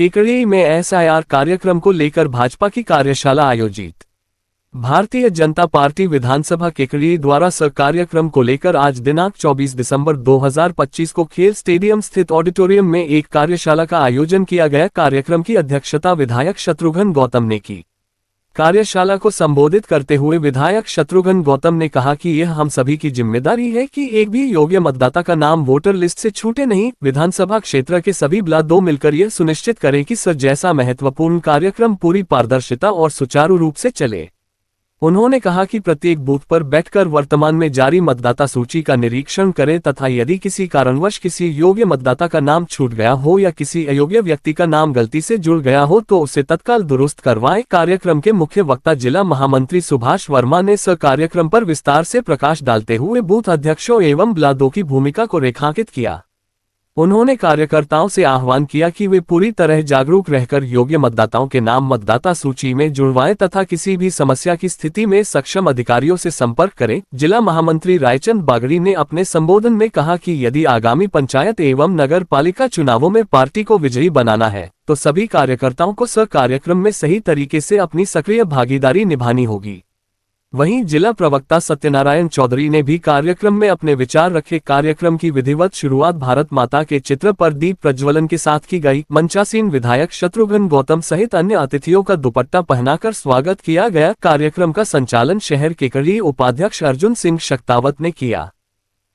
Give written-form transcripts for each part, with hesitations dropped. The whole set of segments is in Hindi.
केकड़ी में SIR कार्यक्रम को लेकर भाजपा की कार्यशाला आयोजित। भारतीय जनता पार्टी विधानसभा केकड़ी द्वारा कार्यक्रम को लेकर आज दिनांक 24 दिसंबर 2025 को खेल स्टेडियम स्थित ऑडिटोरियम में एक कार्यशाला का आयोजन किया गया। कार्यक्रम की अध्यक्षता विधायक शत्रुघ्न गौतम ने की। कार्यशाला को संबोधित करते हुए विधायक शत्रुघ्न गौतम ने कहा कि यह हम सभी की जिम्मेदारी है कि एक भी योग्य मतदाता का नाम वोटर लिस्ट से छूटे नहीं। विधानसभा क्षेत्र के सभी ब्लॉक मिलकर यह सुनिश्चित करें कि जैसा महत्वपूर्ण कार्यक्रम पूरी पारदर्शिता और सुचारू रूप से चले। उन्होंने कहा कि प्रत्येक बूथ पर बैठकर वर्तमान में जारी मतदाता सूची का निरीक्षण करें तथा यदि किसी कारणवश किसी योग्य मतदाता का नाम छूट गया हो या किसी अयोग्य व्यक्ति का नाम गलती से जुड़ गया हो तो उसे तत्काल दुरुस्त करवाएं। कार्यक्रम के मुख्य वक्ता जिला महामंत्री सुभाष वर्मा ने कार्यक्रम पर विस्तार से प्रकाश डालते हुए बूथ अध्यक्षों एवं ब्लॉकों की भूमिका को रेखांकित किया। उन्होंने कार्यकर्ताओं से आह्वान किया कि वे पूरी तरह जागरूक रहकर योग्य मतदाताओं के नाम मतदाता सूची में जुड़वाएं तथा किसी भी समस्या की स्थिति में सक्षम अधिकारियों से संपर्क करें। जिला महामंत्री रायचंद बागड़ी ने अपने संबोधन में कहा कि यदि आगामी पंचायत एवं नगर पालिका चुनावों में पार्टी को विजयी बनाना है तो सभी कार्यकर्ताओं को कार्यक्रम में सही तरीके से अपनी सक्रिय भागीदारी निभानी होगी। वहीं जिला प्रवक्ता सत्यनारायण चौधरी ने भी कार्यक्रम में अपने विचार रखे। कार्यक्रम की विधिवत शुरुआत भारत माता के चित्र पर दीप प्रज्वलन के साथ की गई। मंचासीन विधायक शत्रुघ्न गौतम सहित अन्य अतिथियों का दुपट्टा पहनाकर स्वागत किया गया। कार्यक्रम का संचालन शहर केकड़ी उपाध्यक्ष अर्जुन सिंह शक्तावत ने किया।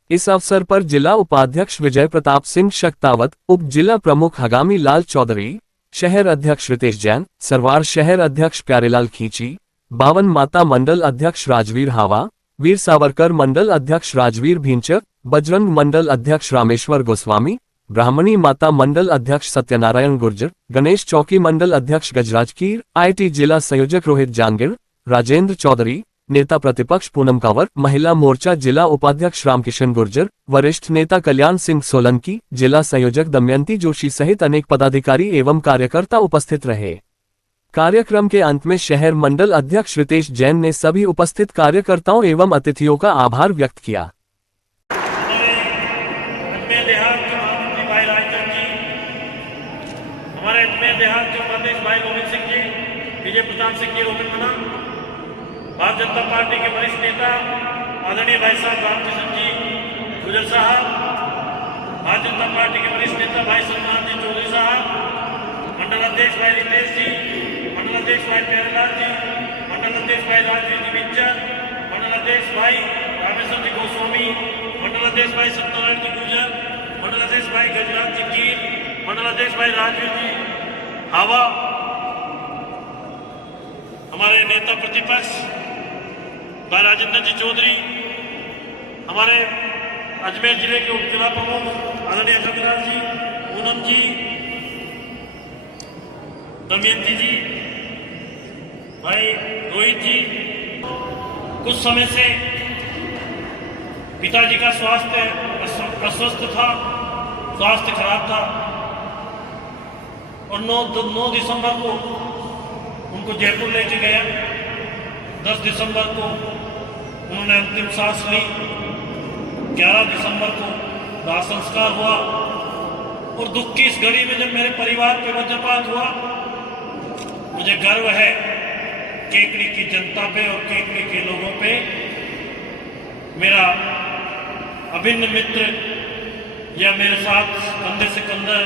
इस अवसर पर जिला उपाध्यक्ष विजय प्रताप सिंह शक्तावत, उप जिला प्रमुख हगामी लाल चौधरी, शहर अध्यक्ष रितेश जैन, सरवार शहर अध्यक्ष प्यारेलाल खींची, बावन माता मंडल अध्यक्ष राजवीर हावा, वीर सावरकर मंडल अध्यक्ष राजवीर भींचक, बजरंग मंडल अध्यक्ष रामेश्वर गोस्वामी, ब्राह्मणी माता मंडल अध्यक्ष सत्यनारायण गुर्जर, गणेश चौकी मंडल अध्यक्ष गजराज कीर, IT जिला संयोजक रोहित जांगिर, राजेंद्र चौधरी, नेता प्रतिपक्ष पूनम कंवर, महिला मोर्चा जिला उपाध्यक्ष रामकिशन गुर्जर, वरिष्ठ नेता कल्याण सिंह सोलंकी, जिला संयोजक दमयंती जोशी सहित अनेक पदाधिकारी एवं कार्यकर्ता उपस्थित रहे। कार्यक्रम के अंत में शहर मंडल अध्यक्ष रितेश जैन ने सभी उपस्थित कार्यकर्ताओं एवं अतिथियों का आभार व्यक्त किया। हमारे अजमेर देहात के उपाध्यक्ष भाई गोविंद सिंह जी, विजय प्रताप सिंह जी रोहन मना, भारतीय जनता पार्टी के वरिष्ठ नेता आदरणीय भाई साहब रामकिशन जी गुजर साहब, भारतीय जनता पार्टी के वरिष्ठ नेता भाई सलमान जी चौधरी साहब, मंडल अध्यक्ष भाई रितेश जी, मंडल अध्यक्ष भाई प्यारेलाल जी, मंडल अध्यक्ष भाई राजवीर जी विंचर, मंडल अध्यक्ष भाई रामेश्वर जी गोस्वामी, मंडल अध्यक्ष भाई सत्यनारायण जी गुर्जर, मंडल अध्यक्ष भाई गजराज जी कीर, मंडल अध्यक्ष भाई राजवीर जी हावा, हमारे नेता प्रतिपक्ष भाई राजेंद्र जी चौधरी, हमारे अजमेर जिले के उप जिला प्रमुख आदरणीय गजराज जी, पूनम जी, दमयंती जी, भाई रोहित जी। कुछ समय से पिताजी का स्वास्थ्य अस्वस्थ था, स्वास्थ्य खराब था और 9 दिसंबर को उनको जयपुर लेके गया। 10 दिसंबर को उन्होंने अंतिम सांस ली। 11 दिसंबर को दाह संस्कार हुआ और दुख की इस घड़ी में जब मेरे परिवार पे वज्रपात हुआ, मुझे गर्व है केकड़ी की जनता पे और केकड़ी के लोगों पे। मेरा अभिन्न मित्र या मेरे साथ कंधे से कंधा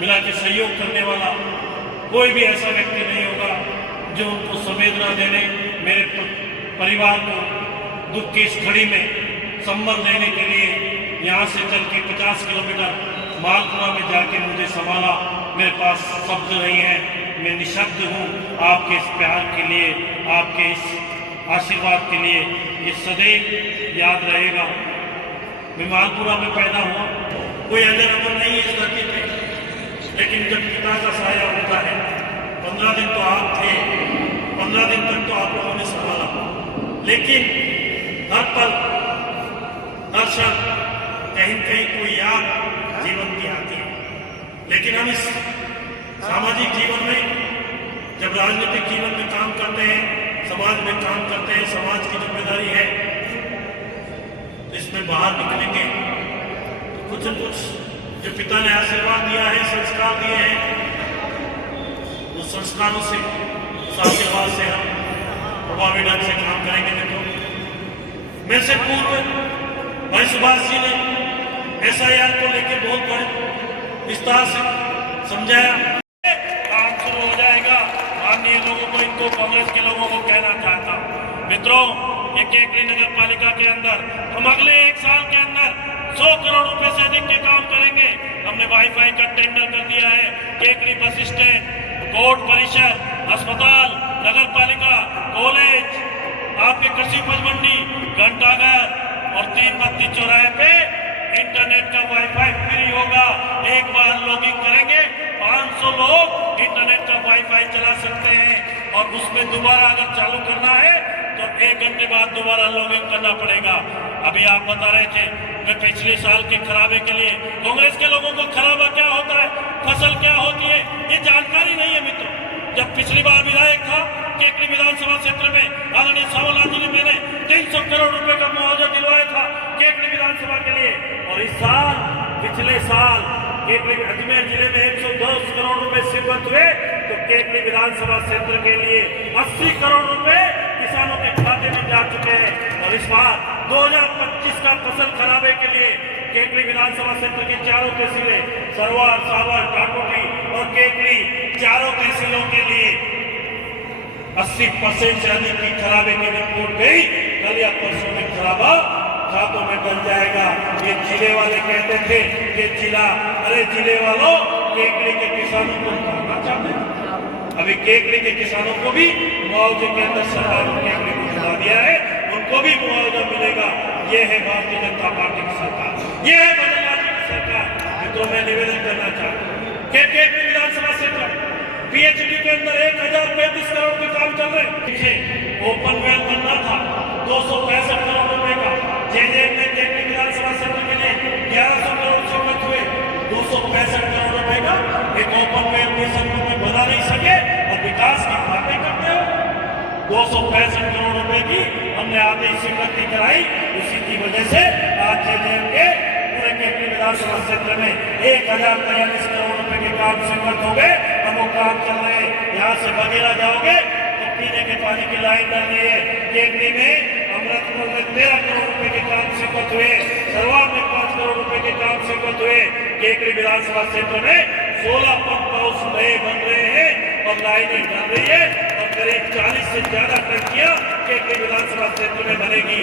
मिला के सहयोग करने वाला कोई भी ऐसा व्यक्ति नहीं होगा जो उनको संवेदना देने, मेरे परिवार को दुख की इस घड़ी में संबल देने के लिए यहाँ से चल के 50 किलोमीटर मालपुरा में जाके मुझे संभाला। मेरे पास शब्द नहीं है, मैं निशब्द हूँ। आपके इस प्यार के लिए, आपके इस आशीर्वाद के लिए ये सदैव याद रहेगा। मैं मालपुरा में पैदा हुआ, कोई अजर अमर नहीं है इस धरती पे, लेकिन जब पिता का साया होता है, 15 दिन तो आप थे, 15 दिन तक तो आप लोगों ने संभाला, लेकिन हर पल हर क्षण कहीं कहीं कोई याद जीवन की आती है। लेकिन हम इस सामाजिक जीवन में, जब राजनीतिक जीवन में काम करते हैं, समाज में काम करते हैं, समाज की जिम्मेदारी है, इसमें बाहर निकलेंगे तो कुछ न कुछ जो पिता ने आशीर्वाद दिया है, संस्कार दिए हैं, संस्कारों से, सास्यवाद से हम प्रभावी ढंग से काम करेंगे। मित्रों, मेरे से पूर्व भाई सुभाष जी ने SIR को लेकर बहुत बड़े विस्तार से समझाया। काम शुरू हो जाएगा। माननीय लोगों को, इनको कांग्रेस के लोगों को कहना चाहता हूं, मित्रों, ये केकड़ी नगर पालिका के अंदर हम अगले 1 साल के अंदर 100 करोड़ रुपए से अधिक के काम करेंगे। हमने वाईफाई का टेंडर कर दिया है। केकड़ी बस स्टैंड, कोर्ट परिसर, अस्पताल, नगर पालिका, कॉलेज, आपके कृषि उपज मंडी, घंटाघर और 3 बत्ती चौराहे पे इंटरनेट का वाईफाई फ्री होगा। एक बार लॉगिन करेंगे 500 लोग इंटरनेट का वाईफाई चला सकते हैं और उसमें दोबारा अगर चालू करना है तो 1 घंटे बाद दोबारा लॉगिन करना पड़ेगा। अभी आप बता रहे थे मैं पिछले साल के खराबे के लिए, कांग्रेस के लोगों को खराबा क्या होता है, फसल क्या होती है, ये जानकारी नहीं है। मित्रों, जब पिछली बार विधायक था केकड़ी विधानसभा क्षेत्र में आदरणीय सावलाल जी ने मैंने 300 करोड़ रुपए का मुआवजा दिलवाया था केकड़ी विधानसभा के लिए। और इस साल, पिछले साल केकड़ी अजमेर जिले में 110 करोड़ रुपए स्वीकृत हुए, तो केकड़ी विधानसभा क्षेत्र के लिए 80 करोड़ रुपए किसानों के खाते में जा चुके हैं। और इस बार 2025 का फसल खराबे के लिए केकड़ी विधानसभा क्षेत्र की चारों तहसीलें, सरवार, सावर, काकोटी और केकड़ी, चारों तहसीलों के लिए 80% से अधिक की खराबे की रिपोर्ट गई। कल या परसों में खराबा खातों में बन जाएगा। ये जिले वाले कहते थे कि जिला, अरे जिले वालों, केकड़ी के किसानों को मारना चाहते हैं। अभी केकड़ी के किसानों को भी मुआवजे के अंदर सरकार ने केकड़ी को बता दिया है, उनको भी मुआवजा मिलेगा। ये है भारतीय जनता पार्टी की सरकार, ये है बदलाव की सरकार। मित्रों, मैं निवेदन करना चाहता हूँ कि केकड़ी विधानसभा क्षेत्र PHD के अंदर 1035 करोड़ के काम चल रहे हैं। पीछे ओपन वेल बनना था 265 करोड़ रुपए का। JJM में केकड़ी विधानसभा क्षेत्र के लिए 1100 करोड़ स्वीकृत हुए। 265 करोड़ रुपए का एक ओपन वेल मिशन में बना नहीं सके और विकास की बातें करते हो। 265 करोड़ रुपए की हमने आते ही स्वीकृति कराई। उसी की वजह से आज JJM के पूरे केकड़ी विधानसभा क्षेत्र में 1043 करोड़ रुपए के काम स्वीकृत हो गए। वो काम कर रहे हैं। यहाँ से बघेला जाओगे तो पीने के पानी की लाइन डल रही है। केकड़ी में अमृतपुर में 13 करोड़ रुपए के काम स्वीकृत हुए। सरवार में 5 करोड़ रुपए के काम स्वीकृत हुए। केकड़ी विधानसभा क्षेत्र में 16 पंप हाउस नए बन रहे हैं और लाइनें डल रही है और करीब 40 से ज्यादा टंकियां केकड़ी विधानसभा क्षेत्र में बनेगी।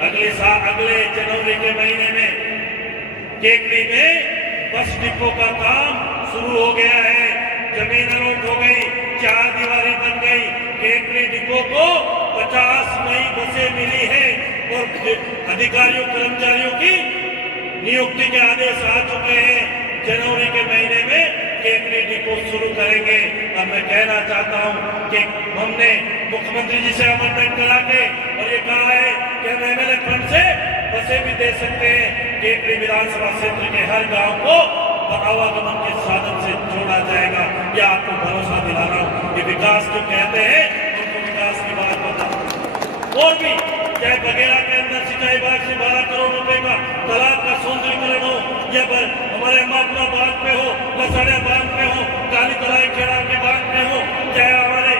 अगले साल, अगले जनवरी के महीने में केकड़ी में बस डिपो का काम शुरू हो गया है। जमीन अलॉट हो गई, 4 दीवारी बन गई। केकड़ी डिपो को 50 नई बसें मिली है और अधिकारियों कर्मचारियों की नियुक्ति के आदेश आ चुके हैं। जनवरी के महीने में केकड़ी डिपो शुरू करेंगे। अब मैं कहना चाहता हूं कि हमने मुख्यमंत्री जी से अमेंडमेंट करा के और ये कहा है कि हम MLA फंड से बसें भी दे सकते हैं। केकड़ी विधानसभा क्षेत्र के हर गांव को आवागमन के साधन से जोड़ा जाएगा। यह आपको भरोसा दिला रहा हूँ। ये विकास जो कहते हैं उनको विकास की बात बताओ। और भी चाहे बघेला के अंदर सिंचाई विभाग से 12 करोड़ रुपए का तालाब का सौंदर्यीकरण हो, या हमारे अम्बापुरा बांध पे हो, लसड़िया बांध पे हो, काली तलाई खेड़ा के बांध पे हो, चाहे हमारे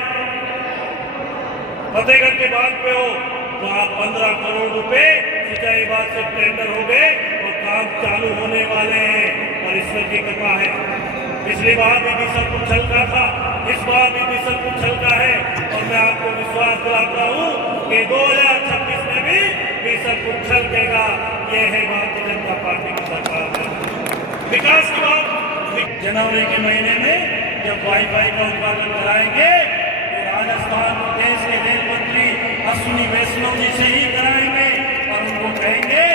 फतेहगढ़ के बांध पे हो, तो आप 15 करोड़ रुपए सिंचाई विभाग से टेंडर हो गए और काम चालू होने वाले हैं। और ईश्वर की कृपा है, पिछली बार भी बीसलपुर छलका था, इस बार भी बीसलपुर छलका है और मैं आपको विश्वास दिलाता हूँ कि 2026 में भी बीसलपुर छलकेगा। ये है भारतीय जनता पार्टी की सरकार। विकास की बात जनवरी के महीने में जब वाईफाई का उद्घाटन कराएंगे तो राजस्थान प्रदेश के रेल मंत्री अश्विनी वैष्णव जी से ही कराएंगे और उनको कहेंगे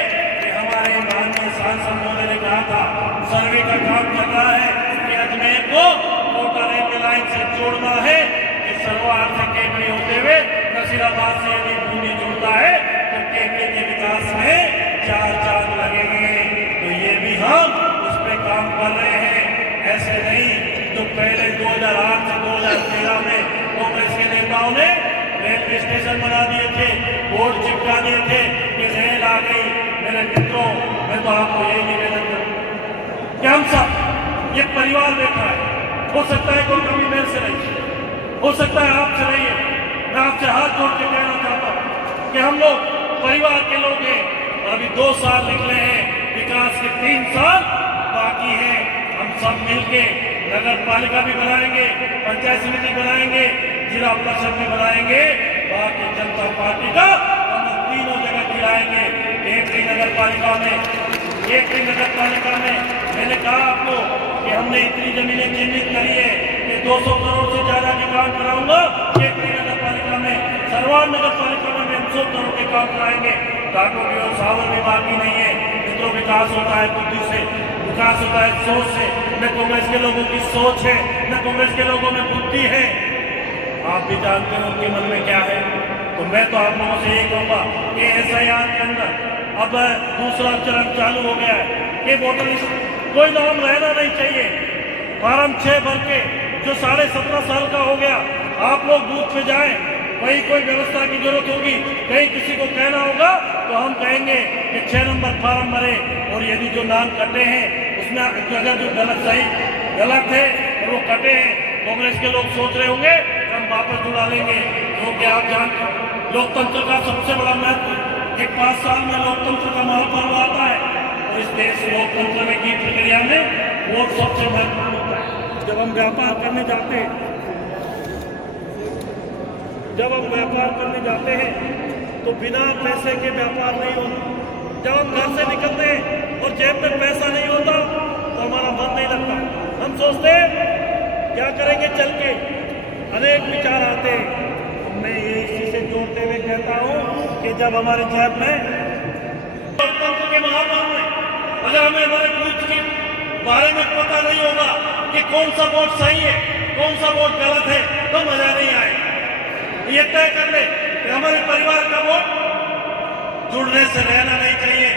कि हमारे माननीय सांसद महोदय ने कहा था सर्वे का काम कर रहा है कि अजमेर को कोटा रेल लाइन से जोड़ना है। कि सरवार से केकड़ी होते हुए नसीराबाद से यदि बूंदी जुड़ता है तो केकड़ी के विकास में 4 चांद लगेंगे। तो ये भी हम उस पर काम कर रहे हैं। ऐसे नहीं जो पहले 2008 से 2013 में कांग्रेस के नेताओं ने रेलवे स्टेशन बना दिए थे, बोर्ड चिपका दिए थे कि रेल आ गई। मेरे मित्रों, मैं तो आपको यही निवेदन करूं कि हम सब ये परिवार बैठा है, हो सकता है कोई कमी मेरे से नहीं, हो सकता है आपसे नहीं है। मैं आपसे हाथ जोड़ के कहना चाहता हूँ कि हम लोग परिवार के लोग हैं और अभी 2 साल निकले हैं, विकास के 3 साल बाकी हैं। हम सब मिलके नगर पालिका भी बनाएंगे, पंचायत समिति बनाएंगे, जिला परिषद भी बनाएंगे। भारतीय जनता पार्टी का हम तीनों जगह गिराएंगे। एक ही नगर पालिका में मैंने कहा आपको कि हमने इतनी जमीनें चिन्हित करी है कि 200 करोड़ से ज्यादा के काम कराऊंगा। एक ही नगर पालिका में, सरवान नगर पालिका में 100 करोड़ के काम कराएंगे। घाटों की ओर सावर भी बाकी नहीं है। मित्रों, विकास होता है बुद्धि से, विकास होता है सोच से। न कांग्रेस के लोगों की सोच है, न कांग्रेस के लोगों में बुद्धि है। आप भी जानते हो उनके मन में क्या है। तो मैं तो आप लोगों से यही कहूंगा कि SIR के अंदर अब दूसरा चरण चालू हो गया है कि वोटर लिस्ट कोई नाम रहना नहीं चाहिए। फार्म 6 भर के जो 17.5 साल का हो गया, आप लोग बूथ पे जाएं। कहीं कोई व्यवस्था की जरूरत होगी, कहीं किसी को कहना होगा तो हम कहेंगे कि 6 नंबर फार्म भरे। और यदि जो नाम कटे हैं उसमें अगर जो गलत है और वो कटे हैं, कांग्रेस के लोग सोच रहे होंगे हम वापस जुड़ा लेंगे। क्योंकि आप जानते लोकतंत्र का सबसे बड़ा महत्व, एक 5 साल में लोकतंत्र का महापर्व आता है और इस देश लोकतंत्र में की प्रक्रिया में वोट सबसे महत्वपूर्ण होता है। जब हम व्यापार करने जाते हैं तो बिना पैसे के व्यापार नहीं होता। जब हम घर से निकलते हैं और जेब में पैसा नहीं होता तो हमारा मन नहीं लगता। हम सोचते हैं क्या करेंगे चल के, अनेक विचार आते हैं। मैं ये इसी से जोड़ते हुए कहता हूँ कि जब हमारे जेब में लोकतंत्र के महापर्व में अगर हमें हमारे बूथ के बारे में पता नहीं होगा कि कौन सा वोट सही है, कौन सा वोट गलत है, तो मजा नहीं आएगा। ये तय कर ले कि हमारे परिवार का वोट जुड़ने से रहना नहीं चाहिए।